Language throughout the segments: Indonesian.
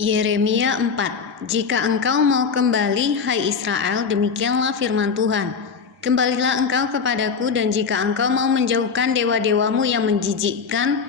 Yeremia 4. Jika engkau mau kembali, hai Israel, demikianlah firman Tuhan. Kembalilah engkau kepadaku, dan jika engkau mau menjauhkan dewa-dewamu yang menjijikkan,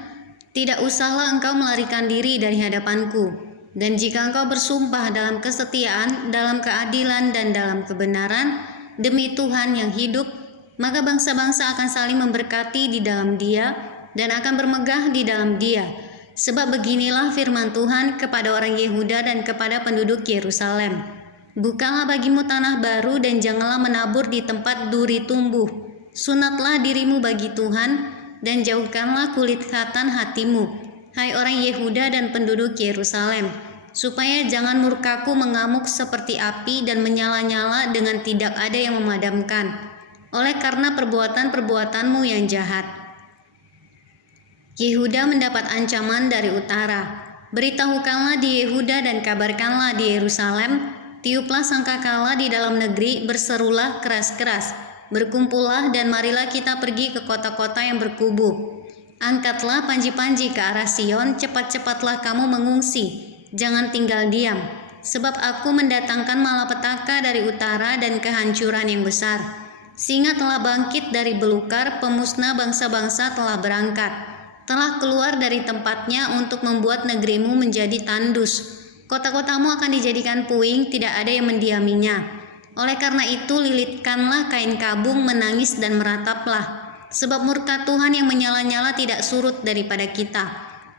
tidak usahlah engkau melarikan diri dari hadapanku. Dan jika engkau bersumpah dalam kesetiaan, dalam keadilan, dan dalam kebenaran, demi Tuhan yang hidup, maka bangsa-bangsa akan saling memberkati di dalam Dia, dan akan bermegah di dalam Dia. Sebab beginilah firman Tuhan kepada orang Yehuda dan kepada penduduk Yerusalem. Bukalah bagimu tanah baru dan janganlah menabur di tempat duri tumbuh. Sunatlah dirimu bagi Tuhan dan jauhkanlah kulit khatan hatimu, hai orang Yehuda dan penduduk Yerusalem, supaya jangan murkaku mengamuk seperti api dan menyala-nyala dengan tidak ada yang memadamkan, oleh karena perbuatan-perbuatanmu yang jahat. Yehuda mendapat ancaman dari utara. Beritahukanlah di Yehuda dan kabarkanlah di Yerusalem, tiuplah sangkakala di dalam negeri, berserulah keras-keras, berkumpullah dan marilah kita pergi ke kota-kota yang berkubu. Angkatlah panji-panji ke arah Sion, cepat-cepatlah kamu mengungsi, jangan tinggal diam, sebab aku mendatangkan malapetaka dari utara dan kehancuran yang besar. Singa telah bangkit dari belukar, pemusnah bangsa-bangsa telah berangkat. Telah keluar dari tempatnya untuk membuat negerimu menjadi tandus. Kota-kotamu akan dijadikan puing, tidak ada yang mendiaminya. Oleh karena itu lilitkanlah kain kabung, menangis dan merataplah. Sebab murka Tuhan yang menyala-nyala tidak surut daripada kita.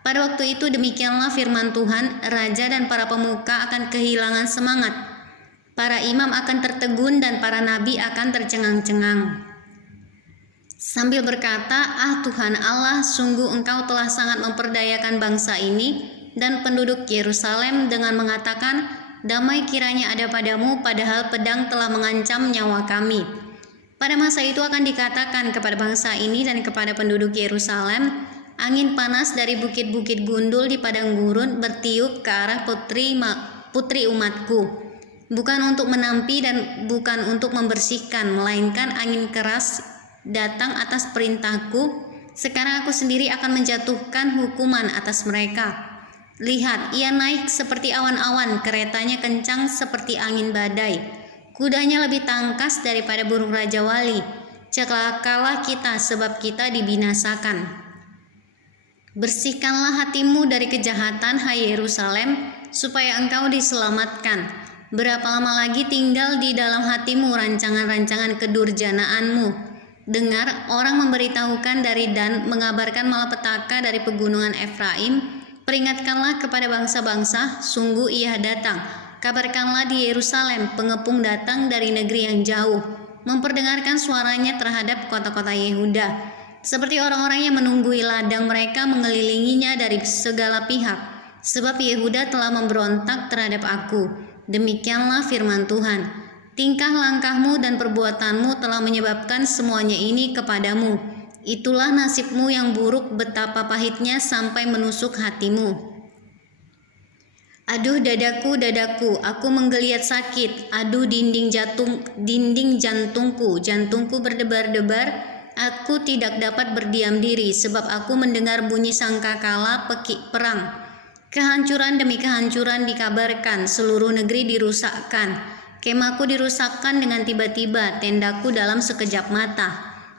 Pada waktu itu demikianlah firman Tuhan, raja dan para pemuka akan kehilangan semangat. Para imam akan tertegun dan para nabi akan tercengang-cengang, sambil berkata, "Ah Tuhan Allah, sungguh Engkau telah sangat memperdayakan bangsa ini dan penduduk Yerusalem dengan mengatakan, damai kiranya ada padamu, padahal pedang telah mengancam nyawa kami." Pada masa itu akan dikatakan kepada bangsa ini dan kepada penduduk Yerusalem, angin panas dari bukit-bukit gundul di padang gurun bertiup ke arah putri umatku, bukan untuk menampi dan bukan untuk membersihkan, melainkan angin keras datang atas perintahku. Sekarang aku sendiri akan menjatuhkan hukuman atas mereka. Lihat, ia naik seperti awan-awan, keretanya kencang seperti angin badai, kudanya lebih tangkas daripada burung raja wali. Celakalah kita, sebab kita dibinasakan. Bersihkanlah hatimu dari kejahatan, hai Yerusalem, supaya engkau diselamatkan. Berapa lama lagi tinggal di dalam hatimu rancangan-rancangan kedurjanaanmu? Dengar, orang memberitahukan dari Dan, mengabarkan malapetaka dari pegunungan Efraim. Peringatkanlah kepada bangsa-bangsa, sungguh ia datang. Kabarkanlah di Yerusalem, pengepung datang dari negeri yang jauh, memperdengarkan suaranya terhadap kota-kota Yehuda. Seperti orang-orang yang menunggui ladang, mereka mengelilinginya dari segala pihak, sebab Yehuda telah memberontak terhadap aku. Demikianlah firman Tuhan. Tingkah langkahmu dan perbuatanmu telah menyebabkan semuanya ini kepadamu. Itulah nasibmu yang buruk, betapa pahitnya sampai menusuk hatimu. Aduh dadaku, dadaku, aku menggeliat sakit. Aduh dinding jantungku, jantungku berdebar-debar. Aku tidak dapat berdiam diri, sebab aku mendengar bunyi sangkakala pekik perang. Kehancuran demi kehancuran dikabarkan, seluruh negeri dirusakkan. Kemahku dirusakkan dengan tiba-tiba, tendaku dalam sekejap mata.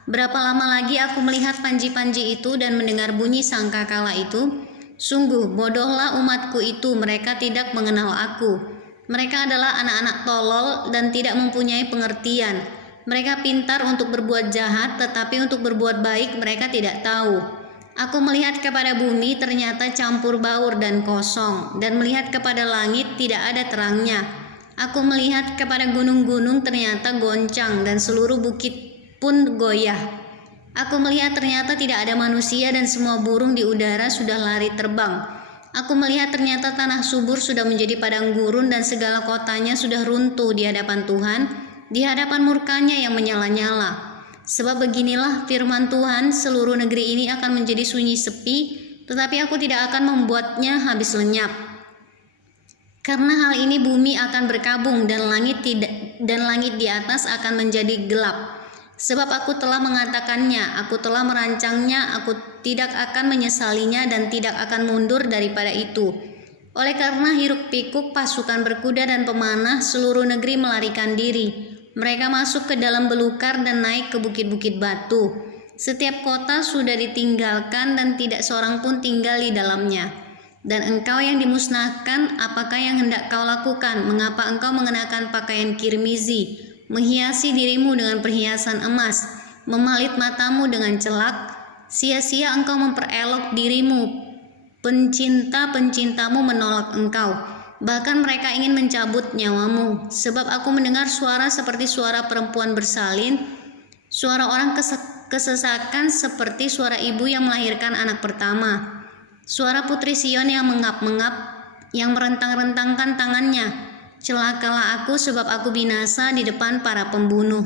Berapa lama lagi aku melihat panji-panji itu dan mendengar bunyi sangkakala itu? Sungguh bodohlah umatku itu, mereka tidak mengenal aku. Mereka adalah anak-anak tolol dan tidak mempunyai pengertian. Mereka pintar untuk berbuat jahat, tetapi untuk berbuat baik mereka tidak tahu. Aku melihat kepada bumi, ternyata campur baur dan kosong, dan melihat kepada langit, tidak ada terangnya. Aku melihat kepada gunung-gunung, ternyata goncang, dan seluruh bukit pun goyah. Aku melihat ternyata tidak ada manusia, dan semua burung di udara sudah lari terbang. Aku melihat ternyata tanah subur sudah menjadi padang gurun, dan segala kotanya sudah runtuh di hadapan Tuhan, di hadapan murkanya yang menyala-nyala. Sebab beginilah firman Tuhan, seluruh negeri ini akan menjadi sunyi sepi, tetapi aku tidak akan membuatnya habis lenyap. Karena hal ini bumi akan berkabung dan langit di atas akan menjadi gelap. Sebab aku telah mengatakannya, aku telah merancangnya, aku tidak akan menyesalinya dan tidak akan mundur daripada itu. Oleh karena hiruk pikuk pasukan berkuda dan pemanah, seluruh negeri melarikan diri. Mereka masuk ke dalam belukar dan naik ke bukit-bukit batu. Setiap kota sudah ditinggalkan dan tidak seorang pun tinggal di dalamnya. Dan engkau yang dimusnahkan, apakah yang hendak kau lakukan? Mengapa engkau mengenakan pakaian kirmizi, menghiasi dirimu dengan perhiasan emas, memalit matamu dengan celak? Sia-sia engkau memperelok dirimu. Pencinta-pencintamu menolak engkau, bahkan mereka ingin mencabut nyawamu. Sebab aku mendengar suara seperti suara perempuan bersalin, suara orang kesesakan seperti suara ibu yang melahirkan anak pertama, suara putri Sion yang mengap-mengap, yang merentang-rentangkan tangannya. Celakalah aku, sebab aku binasa di depan para pembunuh.